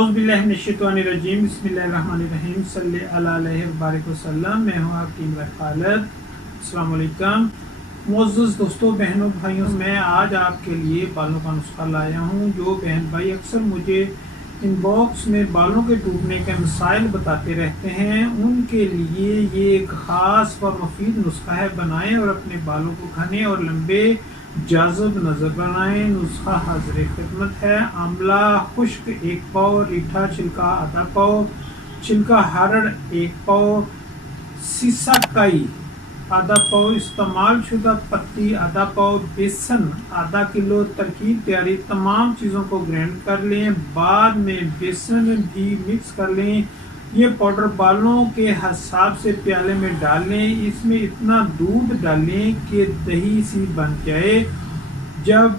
औज़ु बिल्लाहि मिनश्शैतानिर्रजीम बिस्मिल्लाहिर्रहमानिर्रहीम सल्लल्लाहु अलैहि वसल्लम। मैं हूँ आपकी इमरान खालिद। अस्सलाम वालेकुम मुअज़्ज़ज़ दोस्तों, बहनों, भाइयों, मैं आज आपके लिए बालों का नुस्खा लाया हूँ। जो बहन भाई अक्सर मुझे इनबॉक्स में बालों के टूटने के मसाइल बताते रहते हैं, उनके लिए ये एक ख़ास व मुफीद नुस्खा है। बनाएं और अपने बालों को घने और लंबे जाज़ब नज़र बनाएं। नुस्खा हाज़िर खिदमत है। आंवला खुश्क 1 पाव, रीठा छिलका आधा पाव, छिलका हरड़ 1 पाव, सीसाकाई आधा पाव, इस्तेमाल शुदा पत्ती आधा पाव, बेसन आधा किलो। तरकीब तैयारी: तमाम चीज़ों को ग्राइंड कर लें, बाद में बेसन भी मिक्स कर लें। ये पाउडर बालों के हिसाब से प्याले में डाल लें। इसमें इतना दूध डालें कि दही सी बन जाए। जब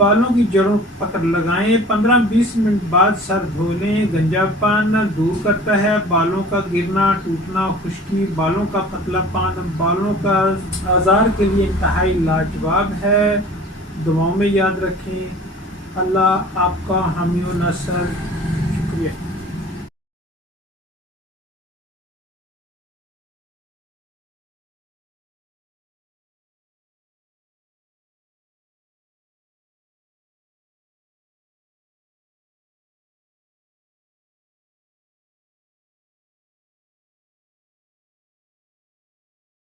बालों की जड़ों पकड़ लगाएं, 15-20 मिनट बाद सर धो लें। गंजापन दूर करता है, बालों का गिरना, टूटना, खुश्की, बालों का पतलापन, बालों का आज़ार के लिए इंतहाई लाजवाब है। दुआओं में याद रखें। अल्लाह आपका हामी व नासर। शुक्रिया।